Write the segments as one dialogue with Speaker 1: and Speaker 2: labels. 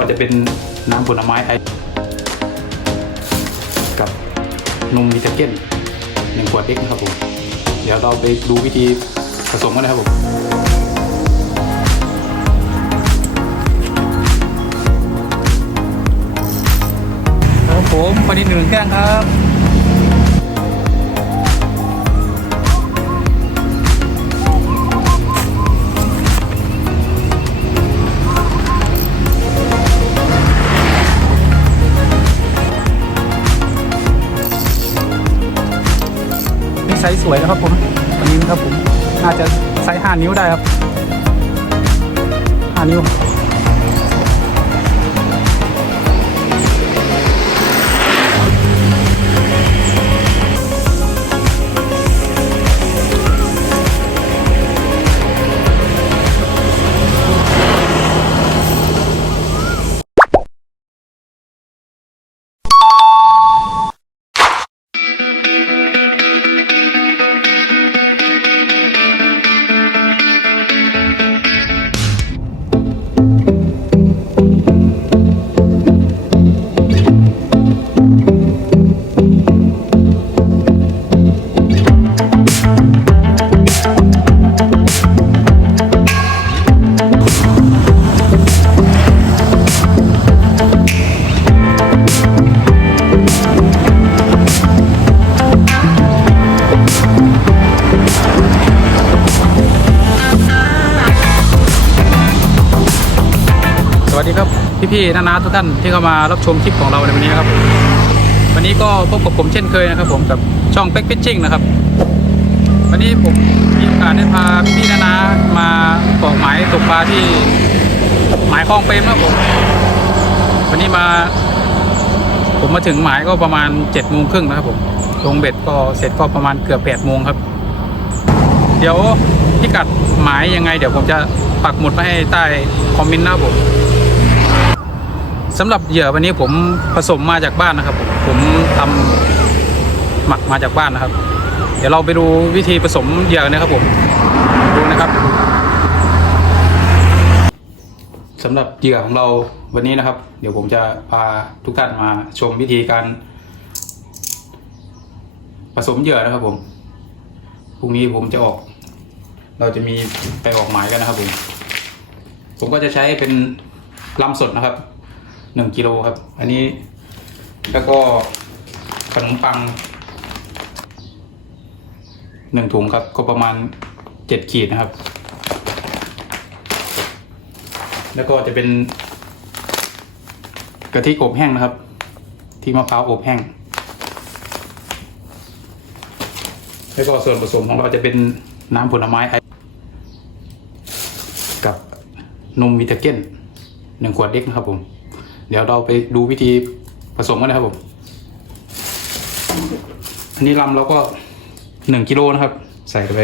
Speaker 1: อาจะเป็นน้ำผลไม้ไอกับนมวิตาเก้นหนึ่งขวดเล็กนะครับผม เดี๋ยวเราไปดูวิธีผสมกันนะครับผมครับผมพอดีหนึ่งแก้งครับ สวยนะครับผมอันนี้นะครับผมน่าจะไซส์ห้านิ้วได้ครับห้านิ้ว นานาทุกท่านที่เข้ามารับชมคลิปของเราในวันนี้นะครับ วันนี้ก็พบกับผมเช่นเคยนะครับ ผมกับช่องเป็กพิชชิ่งนะครับ วันนี้ผมมีโอกาสได้พาพี่นานามาเกหมายตกปลาที่หมายคลองเปรมนะครับผม วันนี้มา ผมมาถึงหมายก็ประมาณ7จ็ดโมงครึ่งนะครับผมลงเบ็ดก็เสร็จก็ประมาณเกือบแปดโมงครับ เดี๋ยวพิกัดหมายยังไง เดี๋ยวผมจะปักหมุดไว้ให้ใต้คอมเมนต์นะครับผม สำหรับเหยื่อวันนี้ผมผสมมาจากบ้านนะครับผมผมทำหมักมาจากบ้านนะครับ เดี๋ยวเราไปดูวิธีผสมเหยื่อนะครับผมดูนะครับสำหรับเหยื่อของเราวันนี้นะครับ เดี๋ยวผมจะพาทุกท่านมาชมวิธีการ ผสมเหยื่อนะครับผมพรุ่งนี้ผมจะออก เราจะมีไปออกหมายกันนะครับผมผมก็จะใช้เป็นลำสดนะครับ หนึ่งกิโลครับ อันนี้ แล้วก็ขนมปังหนึ่งถุงครับ ก็ประมาณเจ็ดขีดนะครับ แล้วก็จะเป็นกะทิอบแห้งนะครับ ที่มะพร้าวอบแห้ง แล้วก็ส่วนผสมของเราจะเป็นน้ำผลไม้กับนมวิตาเก้นหนึ่งขวดเล็กนะครับผม เดี๋ยวเราไปดูวิธีผสมกันนะครับผม อันนี้ลำเราก็หนึ่งกิโลนะครับ ใส่ไป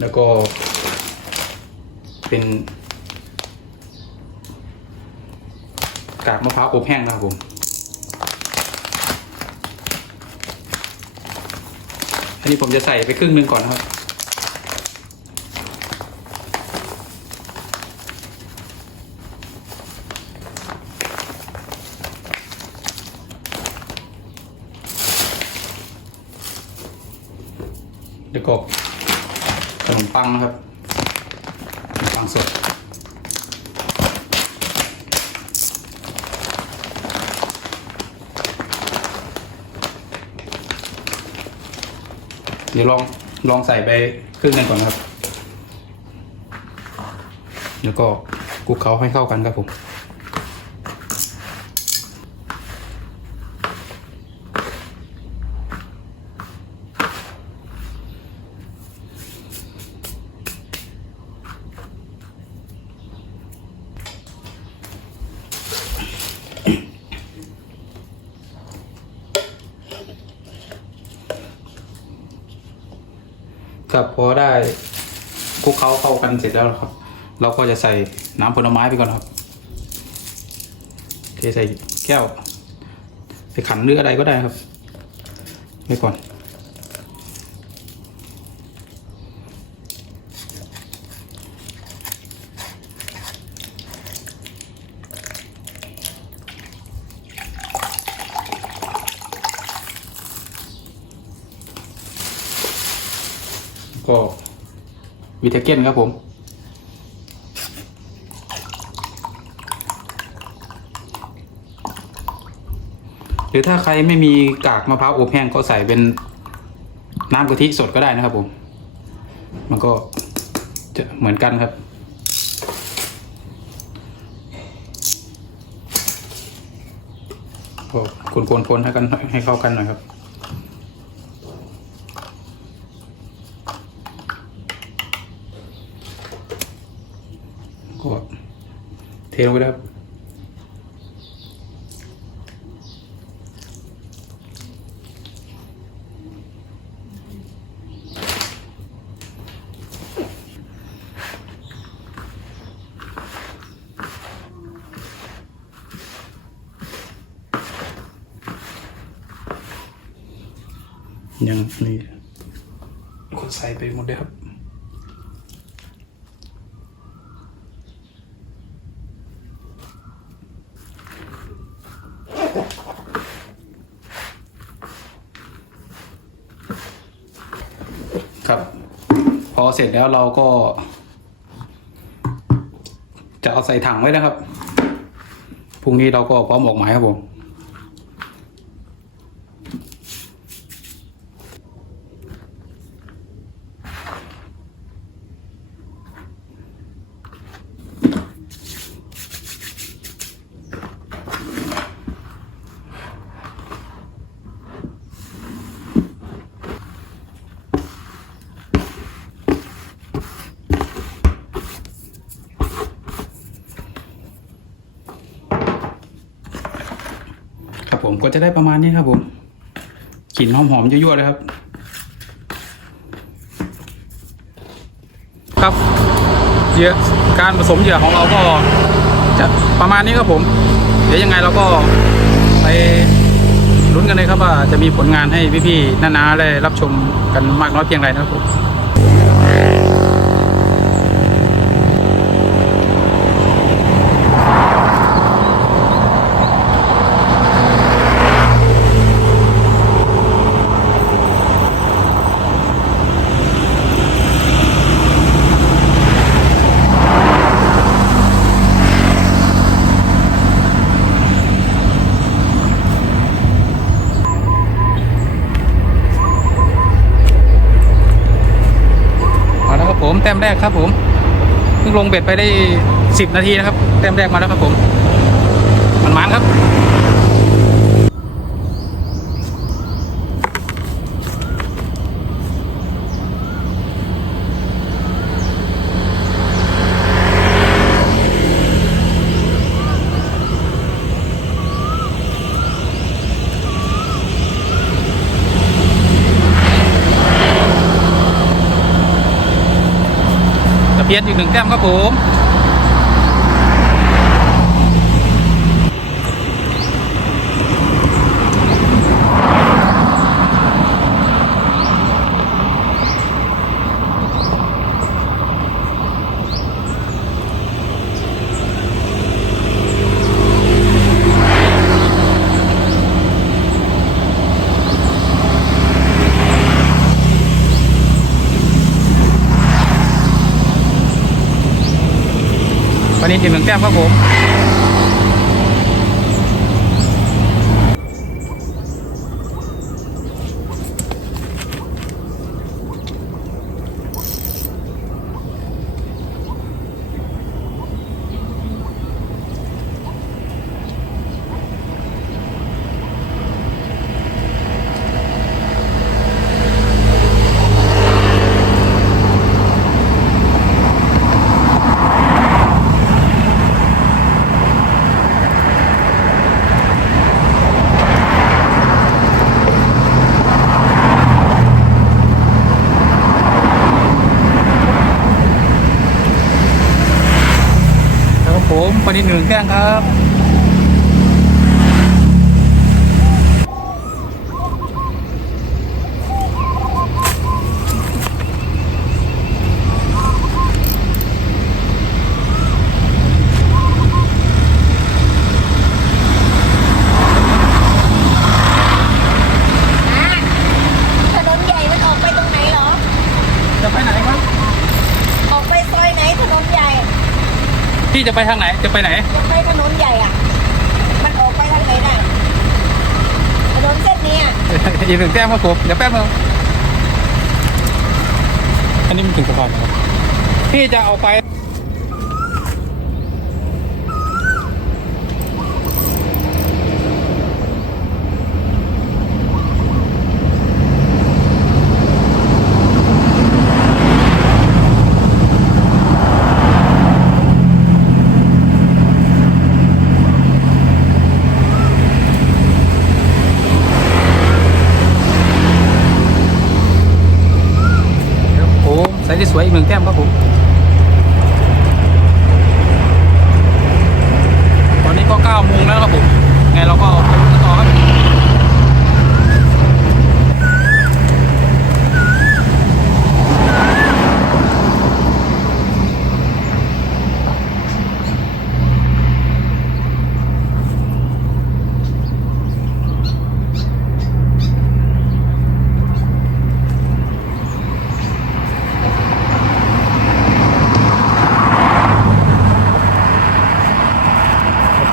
Speaker 1: แล้วก็เป็น กากมะพร้าวอบแห้งนะครับผมอันนี้ผมจะใส่ไปครึ่งหนึ่งก่อนนะครับ แล้วก็ขนมปังนะครับขนมปังสดเดี๋ยวลองลองใส่ไปครึ่งนึงก่อนนะครับ แล้วก็คลุกเคล้าให้เข้ากันครับผม ถ้าพอได้คลุกเคล้าเข้ากันเสร็จแล้วครับ เราก็จะใส่น้ำผลไม้ไปก่อนครับเทใส่แก้วใส่ขันหรืออะไรก็ได้ครับไว้ก่อน ก็วิเทเกนครับผม หรือถ้าใครไม่มีกากมะพร้าวอบแห้งก็ใส่เป็นน้ำกะทิสดก็ได้นะครับผม มันก็จะเหมือนกันครับ ก็คนๆๆให้กันให้เข้ากันหน่อยครับ ก็เท ลงไปแล้วครับยังนี่กดใส่ไปหมดเลยครับ เสร็จแล้วเราก็ จะเอาใส่ถังไว้นะครับพรุ่งนี้เราก็พร้อมออกหมายครับผม จะได้ประมาณนี้ครับผมกลิ่นหอมๆยั่วๆเลยครับ ครับเหยื่อการผสมเหยื่อของเราก็จะประมาณนี้ครับผม เดี๋ยวยังไงเราก็ไปลุ้นกันเลยครับว่าจะมีผลงานให้พี่ๆน้าๆได้รับชมกันมากน้อยเพียงไรนะครับผม มา แต้มแรกครับผมเพิ่งลงเบ็ดไปได้สิบนาทีนะครับ แต้มแรกมาแล้วครับผมมันมันครับียนอีกหนึ่งแต้มครับผม นนี้อีกหนึ่งแต้มครับผม ครับผมวันนี้หนึ่งแก้งครับ
Speaker 2: ถนนใหญ่มันออกไปตรงไหนเหรอ
Speaker 1: จะไป จะไปทางไหน จะไปไหน
Speaker 2: จะไปถนนใหญ่อะ มันออกไปทางไหนน่ะถนนเส้นนี้อะ
Speaker 1: อีกหนึ่งแต้มครับผมเดี๋ยวแป๊บนึงอันนี้มันถึงสะพานแล้วครับพี่จะเอาไป ส่ที่สวยอีกหนึ่งแต้มครับผม ตอนนี้ก็9โมงแล้วครับผม ไงเราก็ไปดูกันต่อครับ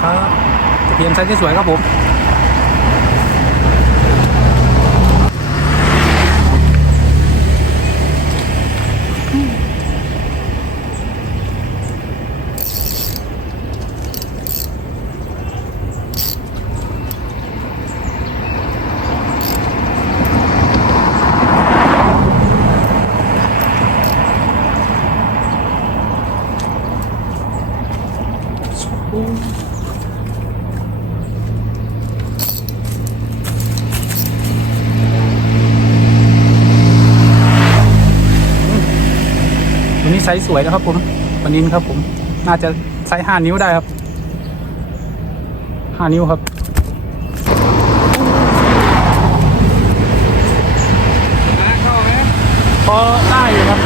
Speaker 1: ครับตะเพียนไซ ส์ที่สวยครับผม ไซส์สวยนะครับผมวันนี้นครับผม น่าจะไซส์ห้านิ้วได้ครับห้านิ้วครับ
Speaker 3: มาเข้าไหม
Speaker 1: พอได้อยู่ครับ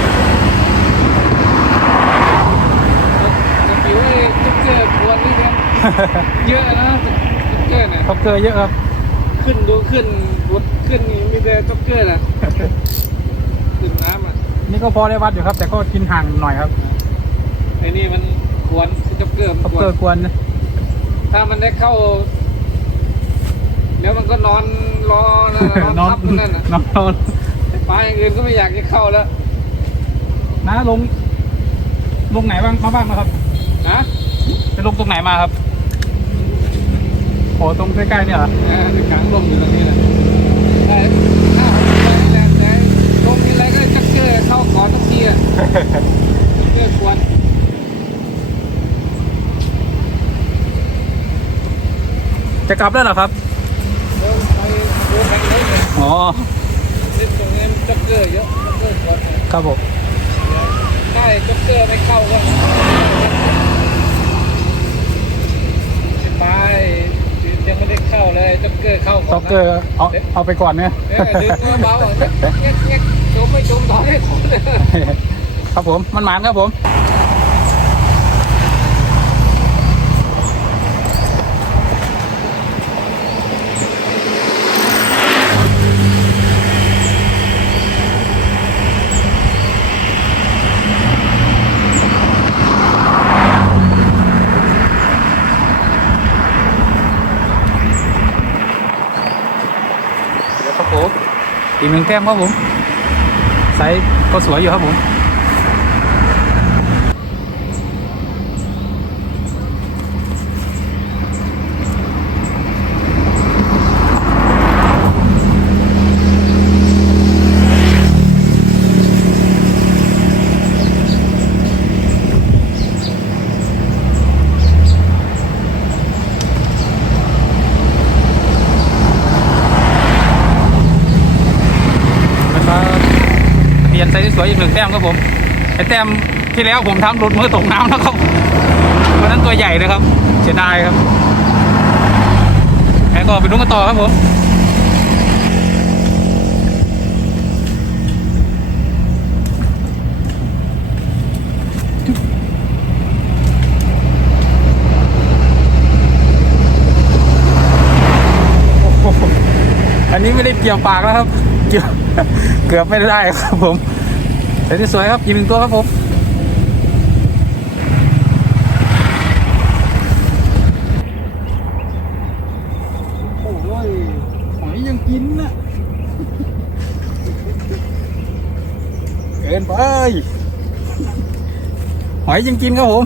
Speaker 3: ผิวไอ้ตุ๊กเกอร์ควรนี่เป็นเยอะนะตุ๊กเกอร์เนี่ย
Speaker 1: ท็อปเกอร์เยอะครับ
Speaker 3: ขึ้นดูขึ้นบดขึ้นนี่มีแต่ตุ๊กเกอร์นะ นี่
Speaker 1: ก็พอได้วัดอยู่ครับ แต่ก็กินห่างหน่อยครับ
Speaker 3: ไอ้นี่มันควรตุ๊กเกอร์มัน
Speaker 1: ท็อป
Speaker 3: คว
Speaker 1: เกอ
Speaker 3: ร
Speaker 1: ร์กวนนะ
Speaker 3: ถ้ามันได้เข้า เดี๋ยวมันก็นอนรอนะนอน
Speaker 1: นอน
Speaker 3: ทับอยู่นั่นน่ะ
Speaker 1: นอนนอน
Speaker 3: ปลาอย่างอื่นก็ไม่อยากจะเข้าแล้ว
Speaker 1: นะลง ลงไหนบ้างมาบ้างนะครับ
Speaker 3: นะ
Speaker 1: ไปลงตรงไหนมาครับโอ้ตรงใกล้ๆเนี่ยเหรอ
Speaker 3: เออถึงกลางลมอยู่ตรงนี้แหละได้ถ้าผมไปนี่แหละแต่ลมมีอะไรก็จักเกอร์เข้าก่อนทุกทีอะตุ๊กเกอร์ควร
Speaker 1: จะ กลับแล้วเหรอครับ
Speaker 3: เดินไปดูไปเลยเนี่ย
Speaker 1: อ๋อ
Speaker 3: เล่นตรงนี้จ็อกเกอร์เยอะจ็อกเกอร์กดเนี่ย
Speaker 1: ครับผม
Speaker 3: ได้จ็อกเกอร์ไม่เข้าก็ไปยังไม่ได้เข้าเลยจ็อกเกอร์เข้าก่อนนะ
Speaker 1: ท็อปเกอร์เอาเอาไปก่อนเนี่ย
Speaker 3: เออดึงตัวเบาอะเงี้ยเงี้ยจมไม่จมต่อให้คนเลย
Speaker 1: ครับผมมันหมานครับผม เดี๋ยวครับผมอีกหนึ่ งแต้มครับผมไซส์ก็สวยอยู่ครับผม นะครับเปลี่ยนไซส์ที่สวย อีกหนึ่งแต้มครับผมไอแต้มที่แล้วผมทำหลุดมือตกน้ำแล้วครับตัวนั้นตัวใหญ่เลยครับเสียดายครับแล้วก็ไปดูกันต่อครับผมอันนี้ไม่ได้เกี่ยวปากแล้วครับ เกี่ยวเกือบไม่ได้ครับผม เห็นยวนี้สวยครับยิมหนึ่งตัวครับผมโอ้ยหอยยังกินนะเกินไปหอยยังกินครับผม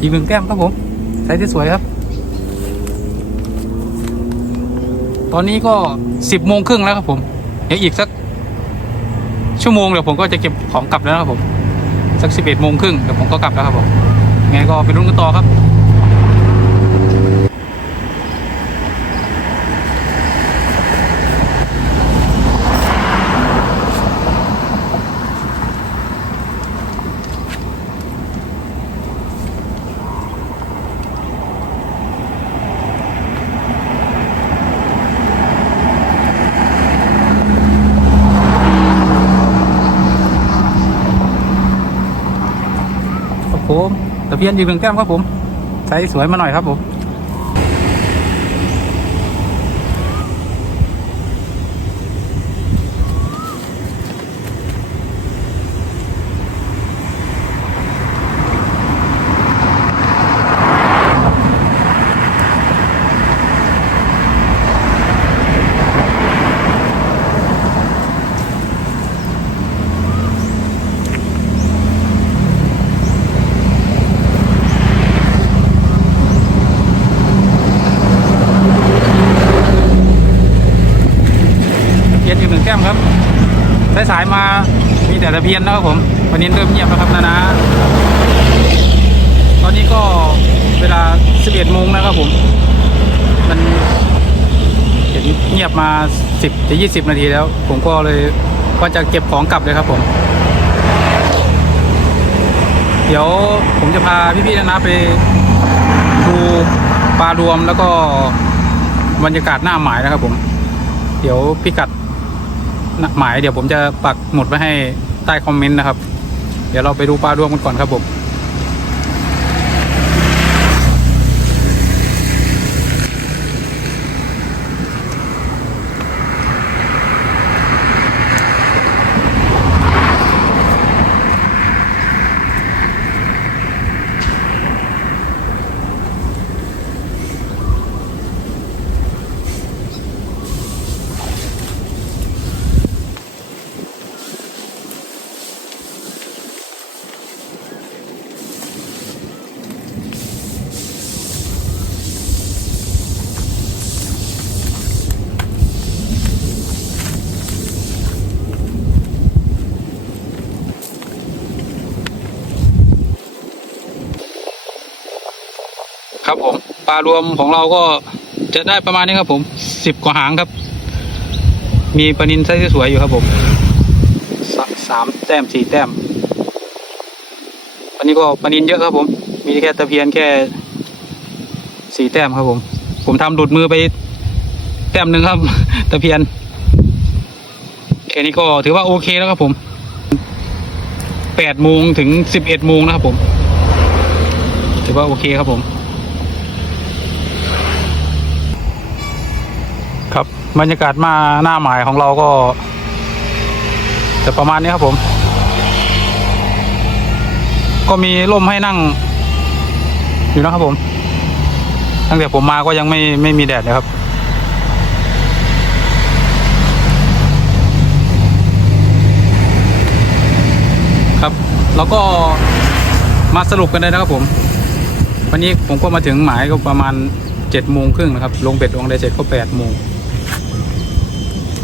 Speaker 1: อีกหนึ่งแต้มครับผมใส่ที่สวยครับ ตอนนี้ก็สิบโมงครึ่งแล้วครับผมเดี๋ยวอีกสักชั่วโมงเดี๋ยวผมก็จะเก็บของกลับแล้วครับผม สักสิบเอ็ดโมงครึ่งเดี๋ยวผมก็กลับแล้วครับผมไงก็ไปรุ่นกันต่อครับผมตะ เพียนอีกหนึ่งแก้มครับผมใส่สวยมาหน่อยครับผม ตะเพียนอีกหนึ่งแก้มครับ สายมามีแต่ตะเพียนนะครับผม วันนี้เริ่มเงียบแล้วครับนานาตอนนี้ก็เวลา 11โมงนะครับผม มันเห็นเงียบมา 10จะ20 นาทีแล้ว ผมก็เลยว่าจะเก็บของกลับเลยครับผม เดี๋ยวผมจะพาพี่ๆนะนะไปดูปลารวมแล้วก็บรรยากาศหน้าหมายนะครับผม เดี๋ยวพิกัด หมายเดี๋ยวผมจะปักหมุดไว้ให้ใต้คอมเมนต์นะครับ เดี๋ยวเราไปดูปลาดวงกันก่อนครับผม ปลารวมของเราก็จะได้ประมาณนี้ครับผมสิบกว่าหางครับ มีปลานินไซส์สวยอยู่ครับผมสาสามแต้มสี่แต้มวันนี้ก็ปลานินเยอะครับผม มีแค่ตะเพียนแค่สี่แต้มครับผม ผมทำหลุดมือไปแต้มหนึ่งครับ ตะเพียนแค่นี้ก็ถือว่าโอเคแล้วครับผมแปดโมงถึงสิบเอ็ดโมงนะครับผม ถือว่าโอเคครับผม บรรยากาศมาหน้าหมายของเราก็จะประมาณนี้ครับผม ก็มีร่มให้นั่ง อยู่นะครับผม ตั้งแต่ผมมาก็ยังไม่ไม่มีแดดเลยครับ ครับ แล้วก็มาสรุปกันเลยนะครับผม วันนี้ผมก็มาถึงหมายก็ประมาณเจ็ดโมงครึ่งนะครับ ลงเบ็ดลงได้เสร็จก็แปดโมง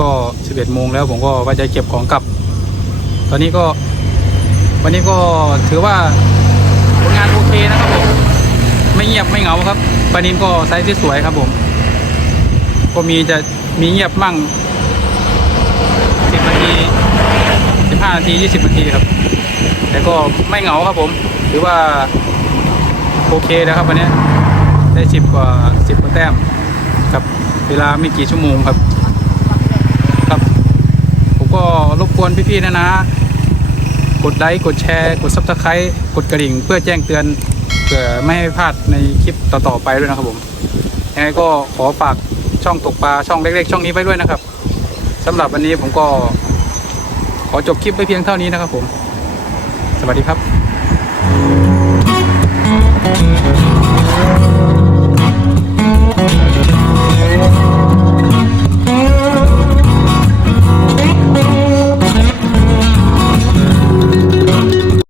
Speaker 1: ก็สิบเอ็ดโมงแล้วผมก็ว่าจะเก็บของกลับ ตอนนี้ก็ วันนี้ก็ถือว่าผลงานโอเคนะครับผมไม่เงียบไม่เหงาครับปลานินก็ไซส์ที่สวยครับผม ก็มีจะมีเงียบมั่งสิบนาทีสิบห้านาทียี่สิบนาทีครับ แต่ก็ไม่เหงาครับผมถือว่าโอเคแล้วครับวันนี้ได้สิบกว่าสิบกว่าแต้มกับเวลาไม่กี่ชั่วโมงครับ ก็รบกวนพี่ๆนะนะ กดไลค์กดแชร์กดซับสไครต์กดกระดิ่ง เพื่อแจ้งเตือนเผื่อไม่ให้พลาดในคลิปต่อๆไปด้วยนะครับผมยังไงก็ขอฝากช่องตกปลาช่องเล็กๆ ช่องนี้ไว้ด้วยนะครับสำหรับวันนี้ผมก็ขอจบคลิปไปเพียงเท่านี้นะครับผม สวัสดีครับ